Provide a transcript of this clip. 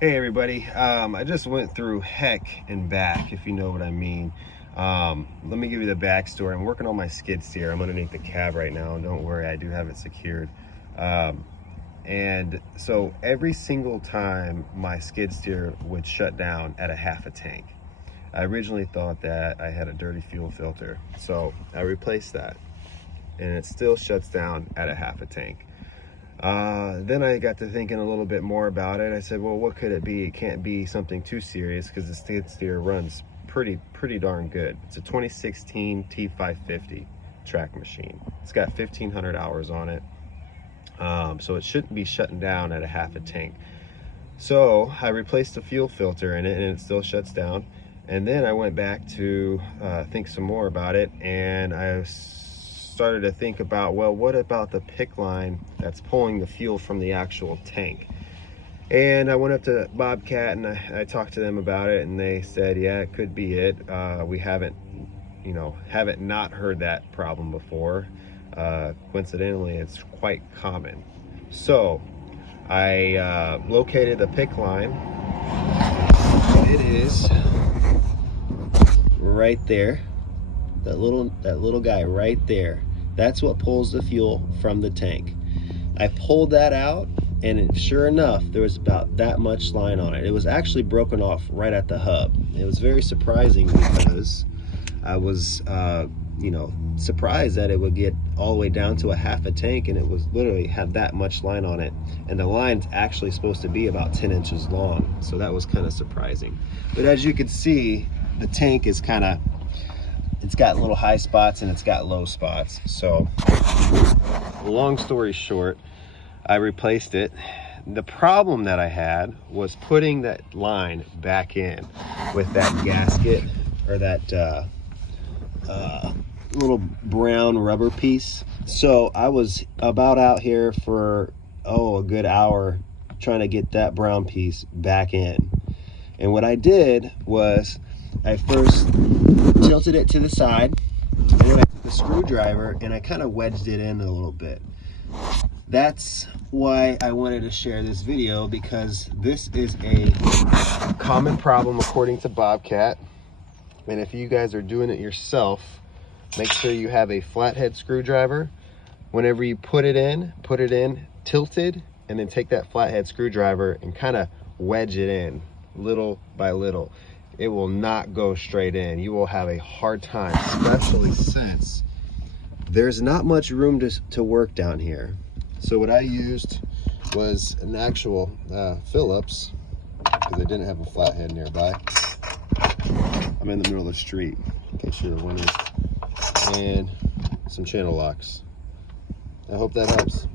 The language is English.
Hey everybody, I just went through heck and back, if you know what I mean. Let me give you the backstory. I'm working on my skid steer. I'm underneath the cab right now, and don't worry, I do have it secured. And so every single time my skid steer would shut down at a half a tank. I originally thought that I had a dirty fuel filter, so I replaced that, and it still shuts down at a half a tank. Then I got to thinking a little bit more about it. I said, well, what could it be? It can't be something too serious because the skid steer runs pretty darn good. It's a 2016 T550 track machine. It's got 1,500 hours on it. So it shouldn't be shutting down at a half a tank. So I replaced the fuel filter in it, and it still shuts down. And then I went back to think some more about it, and I started to think about, well, what about the PIC line that's pulling the fuel from the actual tank? And I went up to Bobcat and I talked to them about it, and they said, yeah, it could be it. We haven't not heard that problem before. Coincidentally, it's quite common. So I located the PIC line. It is right there. That little guy right there. That's what pulls the fuel from the tank. I pulled that out, and sure enough, there was about that much line on it. It was actually broken off right at the hub. It was very surprising because I was surprised that it would get all the way down to a half a tank, and it was literally had that much line on it. And the line's actually supposed to be about 10 inches long, so that was kind of surprising. But as you can see, the tank is it's got little high spots and it's got low spots. So long story short, I replaced it. The problem that I had was putting that line back in with that gasket, or that little brown rubber piece. So I was about out here for a good hour trying to get that brown piece back in. And what I did was I first tilted it to the side, and then I took the screwdriver and I kind of wedged it in a little bit. That's why I wanted to share this video, because this is a common problem according to Bobcat. And if you guys are doing it yourself, make sure you have a flathead screwdriver. Whenever you put it in tilted, and then take that flathead screwdriver and kind of wedge it in little by little. It will not go straight in. You will have a hard time, especially since there's not much room to work down here. So what I used was an actual Phillips, because I didn't have a flathead nearby. I'm in the middle of the street, in case you're wondering. And some channel locks. I hope that helps.